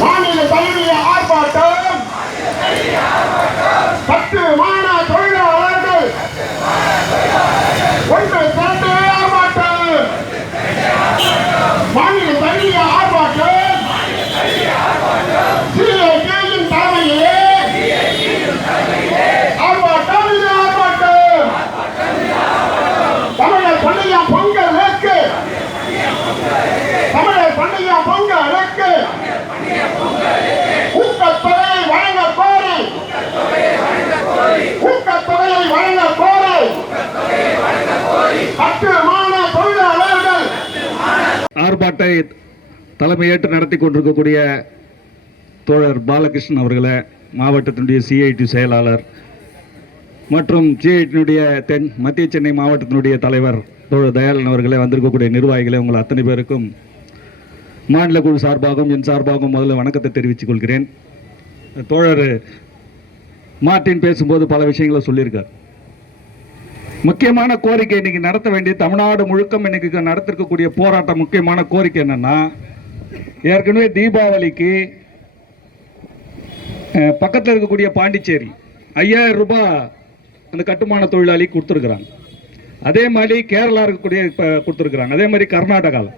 மாநில தலைமையை ஆர்ப்பாட்டம். பத்து ஆர்ப்பாட்டை தலைமையேற்று நடத்தி கொண்டிருக்கக்கூடிய தோழர் பாலகிருஷ்ணன் அவர்களை மாவட்டத்தினுடைய சிஐடி செயலாளர் மற்றும் சிஐடியினுடைய தென் மத்திய சென்னை மாவட்டத்தினுடைய தலைவர் தோழர் தயாளன் அவர்களே வந்திருக்கக்கூடிய நிர்வாகிகளை உங்கள் அத்தனை பேருக்கும் மாநில குழு சார்பாகவும் என் சார்பாகவும் முதல்ல வணக்கத்தை தெரிவித்துக் கொள்கிறேன். தோழர் மார்ட்டின் பேசும்போது பல விஷயங்களை சொல்லியிருக்கார். முக்கியமான கோரிக்கை இன்னைக்கு நடத்த வேண்டிய தமிழ்நாடு முழுக்கம் இன்னைக்கு நடத்திருக்கக்கூடிய போராட்டம் முக்கியமான கோரிக்கை என்னன்னா ஏற்கனவே தீபாவளிக்கு பக்கத்தில் இருக்கக்கூடிய பாண்டிச்சேரி ஐயாயிரம் ரூபாய் அந்த கட்டுமான தொழிலாளி கொடுத்துருக்குறாங்க. அதே மாதிரி கேரளா இருக்கக்கூடிய இப்போ கொடுத்துருக்குறாங்க. அதே மாதிரி கர்நாடகாவில்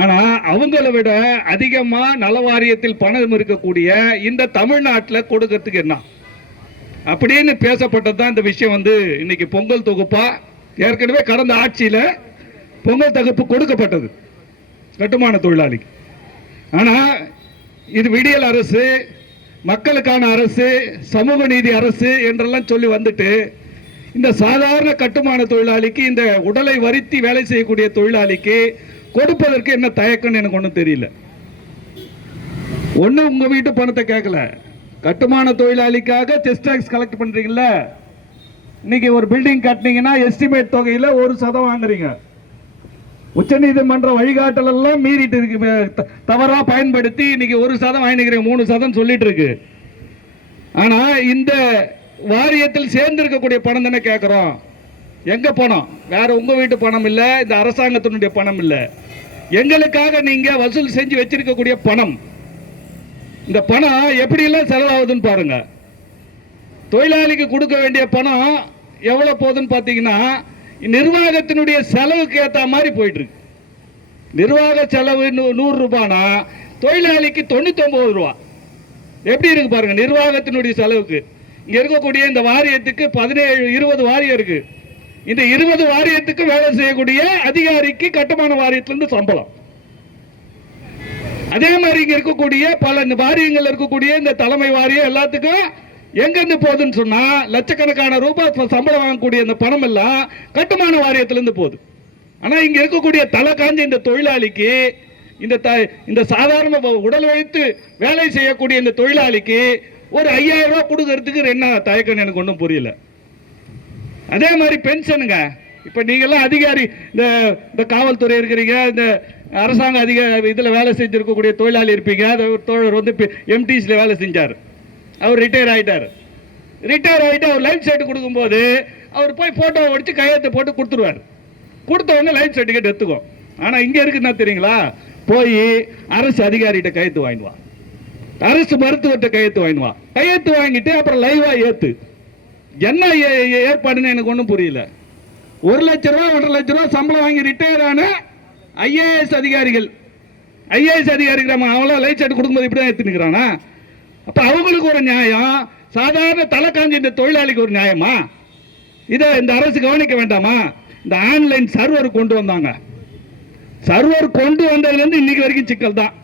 ஆனால் அவங்கள விட அதிகமாக நல வாரியத்தில் பணம் இருக்கக்கூடிய இந்த தமிழ்நாட்டில் கொடுக்கறதுக்கு என்ன? அப்படின்னு பேசப்பட்டது தான் இந்த விஷயம் வந்து இன்னைக்கு பொங்கல் தொகுப்பா? ஏற்கனவே கடந்த ஆட்சியில பொங்கல் தொகுப்பு கொடுக்கப்பட்டது கட்டுமான தொழிலாளிக்கு. ஆனா இது விடியல் அரசு மக்களுக்கான அரசு சமூக நீதி அரசு என்றெல்லாம் சொல்லி வந்துட்டு இந்த சாதாரண கட்டுமான தொழிலாளிக்கு இந்த உடலை வருத்தி வேலை செய்யக்கூடிய தொழிலாளிக்கு கொடுப்பதற்கு என்ன தயக்கம்னு எனக்கு ஒன்றும் தெரியல. ஒன்றும் உங்கள் வீட்டு பணத்தை கேட்கல. கட்டுமான தொழிலாளிக்காக செஸ் டாக்ஸ் கலெக்ட் பண்றீங்கல்ல? இன்னைக்கு ஒரு பில்டிங் கட்டினீங்கன்னா எஸ்டிமேட் தொகையில ஒரு சதம் வாங்குறீங்க. உச்சநீதிமன்ற வழிகாட்டல் எல்லாம் மீறிட்டு இருக்கு. த- தவறா பயன்படுத்தி இன்னைக்கு ஒரு சதம் வாங்கிக்கிறீங்க மூணு சதம் சொல்லிட்டு இருக்கு. ஆனா இந்த வாரியத்தில் சேர்ந்திருக்கக்கூடிய பணம் தானே கேட்கிறோம் எங்க பணம்? வேற உங்க வீட்டு பணம் இல்லை இந்த அரசாங்கத்தினுடைய பணம் இல்லை. எங்களுக்காக நீங்க வசூல் செஞ்சு வச்சிருக்கக்கூடிய பணம். இந்த பணம் எப்படி எல்லாம் செலவாகுதுன்னு பாருங்க. தொழிலாளிக்கு கொடுக்க வேண்டிய பணம் எவ்வளவு போகுதுன்னு பார்த்தீங்கன்னா நிர்வாகத்தினுடைய செலவுக்கு ஏற்ற மாதிரி போயிட்டு இருக்கு நிர்வாக செலவு நூ- நூறு ரூபானா தொழிலாளிக்கு தொண்ணூத்தொன்பது ரூபா. எப்படி இருக்கு பாருங்க நிர்வாகத்தினுடைய செலவுக்கு. இங்க இருக்கக்கூடிய இந்த வாரியத்துக்கு பதினேழு இருபது வாரியம் இருக்கு. இந்த இருபது வாரியத்துக்கு வேலை செய்யக்கூடிய அதிகாரிக்கு கட்டுமான வாரியத்திலிருந்து சம்பளம். அதே மாதிரி இங்க இருக்கக்கூடிய பல வாரியங்கள் இருக்கக்கூடிய இந்த தலைமை வாரியம் எல்லாத்துக்கும் எங்கிருந்து போகுதுன்னு சொன்னா லட்சக்கணக்கான ரூபாய் சம்பளம் வாங்கக்கூடிய இந்த பணம் எல்லாம் கட்டுமான வாரியத்திலிருந்து போகுது. ஆனா இங்க இருக்கக்கூடிய தலை காஞ்ச இந்த தொழிலாளிக்கு இந்த த- இந்த சாதாரண உடல் வைத்து வேலை செய்யக்கூடிய இந்த தொழிலாளிக்கு ஒரு ஐயாயிரம் ரூபாய் கொடுக்கறதுக்கு என்ன தயக்கம் எனக்கு ஒன்றும் புரியல. அதே மாதிரி பென்ஷனுங்க இப்போ நீங்கள்லாம் அதிகாரி இந்த இந்த காவல்துறை இருக்கிறீங்க இந்த அரசாங்க அதிகாரி இதில் வேலை செஞ்சுருக்கக்கூடிய தொழிலாளி இருப்பீங்க அது ஒரு தோழர் வந்து எம்டிஸில் வேலை செஞ்சார். அவர் ரிட்டையர் ஆயிட்டார். ரிட்டையர் ஆகிட்டு அவர் லைஃப் சர்டிஃபிகேட் கொடுக்கும்போது அவர் போய் ஃபோட்டோ அடித்து கையெழுத்து போட்டு கொடுத்துருவார். கொடுத்த உடனே லைஃப் சர்டிஃபிகேட் எடுத்துக்கும். ஆனால் இங்கே இருக்குன்னா தெரியுங்களா? போய் அரசு அதிகாரிகிட்ட கையெழுத்து வாங்கிட்டு அரசு மருத்துவர்கிட்ட கையெழுத்து வாங்கிட்டு கையெழுத்து வாங்கிட்டு அப்புறம் லைவாக ஏற்று என்ன ஏ- ஏ- ஏற்பாடுன்னு எனக்கு ஒன்றும் புரியல. ஒரு லட்ச ரூபா ஒன்றரை லட்ச ரூபா சம்பளம் வாங்கி ரிட்டையர் ஆன ஐஏஎஸ் அதிகாரிகள். ஐஏஎஸ் அதிகாரிகள் நம்ம அவங்கள லைட் சர்ட் கொடுக்கும்போது இப்படி தான் எடுத்துனுக்கிறானா அப்போ அவங்களுக்கு ஒரு நியாயம் சாதாரண தலை காஞ்ச இந்த தொழிலாளிக்கு ஒரு நியாயமா? இதை இந்த அரசு கவனிக்க வேண்டாமா? இந்த ஆன்லைன் சர்வர் கொண்டு வந்தாங்க. சர்வர் கொண்டு வந்ததுலேருந்து இன்னைக்கு வரைக்கும் சிக்கல் தான்.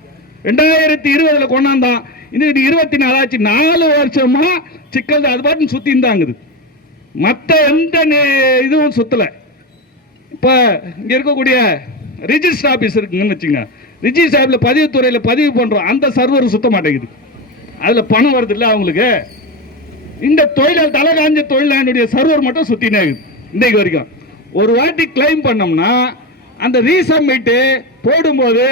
ரெண்டாயிரத்தி இருபதுல கொண்டாந்தான். இன்னைக்கு இருபத்தி நாலாச்சு நாலு வருஷமா சிக்கல் தான். அது பாட்டு சுத்தி இருந்தாங்குது மற்ற எந்த இதுவும் சுத்தல. இப்போ இங்கே இருக்கக்கூடிய ரிஜிஸ்டர் ஆஃபீஸ் இருக்குங்கன்னு வச்சுங்க. ரிஜிஸ்டர் ஆஃபீஸில் பதிவுத்துறையில் பதிவு பண்ணுறோம் அந்த சர்வர் சுத்த மாட்டேங்குது. அதில் பணம் வருது அவங்களுக்கு. இந்த தொழிலாளர் தலை காஞ்ச தொழிலாளனுடைய சர்வர் மட்டும் சுத்தினே இருக்குது. இன்றைக்கு வரைக்கும். ஒரு வாட்டி கிளைம் பண்ணோம்னா அந்த ரீசப்மிட்டு போடும்போது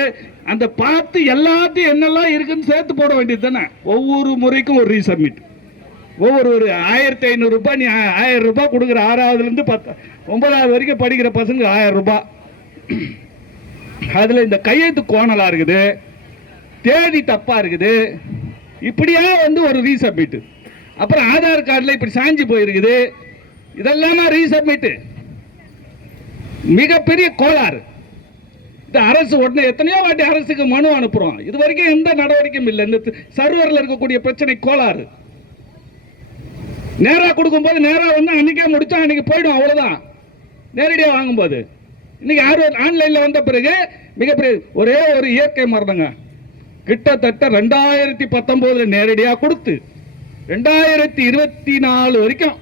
அந்த பார்த்து எல்லாத்தையும் என்னெல்லாம் இருக்குன்னு சேர்த்து போட வேண்டியது தானே. ஒவ்வொரு முறைக்கும் ஒரு ரீசப்மிட் ஒவ்வொரு ஒரு ஆயிரத்தி ஐநூறுரூபா நீ ஆயிரம் ரூபாய் கொடுக்குற ஆறாவதுலேருந்து பத்து ஒன்பதாவது வரைக்கும் படிக்கிற பசங்க ஆயிரம் ரூபாய். அதில் இந்த கையெழுத்து கோணலாக இருக்குது தேதி தப்பாக இருக்குது இப்படியா வந்து ஒரு ரீசப்மிட்டு அப்புறம் ஆதார் கார்டில் இப்படி சாஞ்சி போயிருக்குது இதெல்லாம் ரீசப்மிட்டு மிகப்பெரிய கோளாறு. இந்த அரசு உடனே எத்தனையோ வாட்டி அரசுக்கு மனு அனுப்புகிறோம் இது வரைக்கும் எந்த நடவடிக்கையும் இல்லை. இந்த சர்வரில் இருக்கக்கூடிய பிரச்சனை கோளாறு. நேரா கொடுக்கும்போது நேராக வந்து அன்னைக்கே முடிச்சா அன்னைக்கு போயிடும் அவ்வளோதான் நேரடியாக வாங்கும்போது. இன்னைக்கு யார் ஆன்லைனில் வந்த பிறகு மிகப்பெரிய ஒரே ஒரு இயற்கை மரணங்க கிட்டத்தட்ட ரெண்டாயிரத்தி பத்தொம்போதில் நேரடியாக கொடுத்து ரெண்டாயிரத்தி இருபத்தி நாலு வரைக்கும்.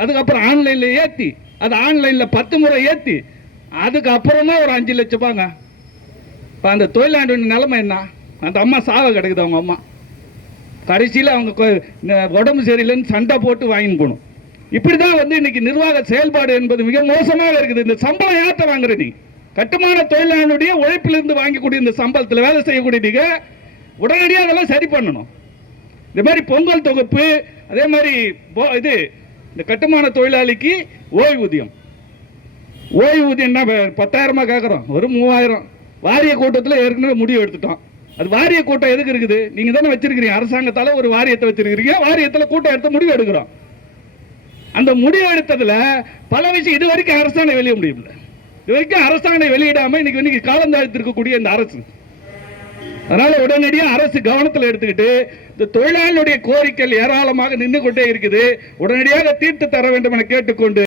அதுக்கப்புறம் ஆன்லைனில் ஏற்றி அது ஆன்லைனில் பத்து முறை ஏற்றி அதுக்கப்புறமா ஒரு அஞ்சு லட்சம் ரூபாங்க. இப்போ அந்த தொழிலாண்டு நிலைமை என்ன? அந்த அம்மா சாவை கிடைக்குது அவங்க அம்மா. கடைசியில் அவங்க உடம்பு சரியில்லைன்னு சண்டை போட்டு வாங்கின்னு போகணும். இப்படி தான் வந்து இன்னைக்கு நிர்வாக செயல்பாடு என்பது மிக மோசமாக இருக்குது. இந்த சம்பளம் ஏற்ற வாங்குற நீ? கட்டுமான தொழிலாளனுடைய உழைப்பிலிருந்து வாங்கக்கூடிய இந்த சம்பளத்தில் வேலை செய்யக்கூடிய நீங்க உடனடியாக அதெல்லாம் சரி பண்ணணும். இந்த மாதிரி பொங்கல் தொகுப்பு அதே மாதிரி போ- இது இந்த கட்டுமான தொழிலாளிக்கு ஓய்வூதியம். ஓய்வூதியம் என்ன பத்தாயிரமா கேட்குறோம் ஒரு மூவாயிரம். வாரிய கூட்டத்தில் ஏற்கனவே முடிவு எடுத்துட்டோம். அது வாரிய கூட்டம் எதுக்கு இருக்குது? நீங்க தானே வச்சிருக்கிறீங்க. அரசாங்கத்தால ஒரு வாரியத்தை வச்சிருக்கிறீங்க. வாரியத்தில் கூட்டம் எடுத்து முடிவு எடுக்கிறோம். அந்த முடிவு எடுத்ததுல பல விஷயம் இது வரைக்கும் அரசாணை வெளியிட முடியல இது வரைக்கும் அரசாணை வெளியிடாம இன்னைக்கு இன்னைக்கு காலம் தாழ்த்திருக்கக்கூடிய இந்த அரசு. அதனால உடனடியாக அரசு கவனத்தில் எடுத்துக்கிட்டு இந்த தொழிலாளர்களுடைய கோரிக்கைகள் ஏராளமாக நின்று கொண்டே இருக்குது. உடனடியாக தீர்த்து தர வேண்டும் என கேட்டுக்கொண்டு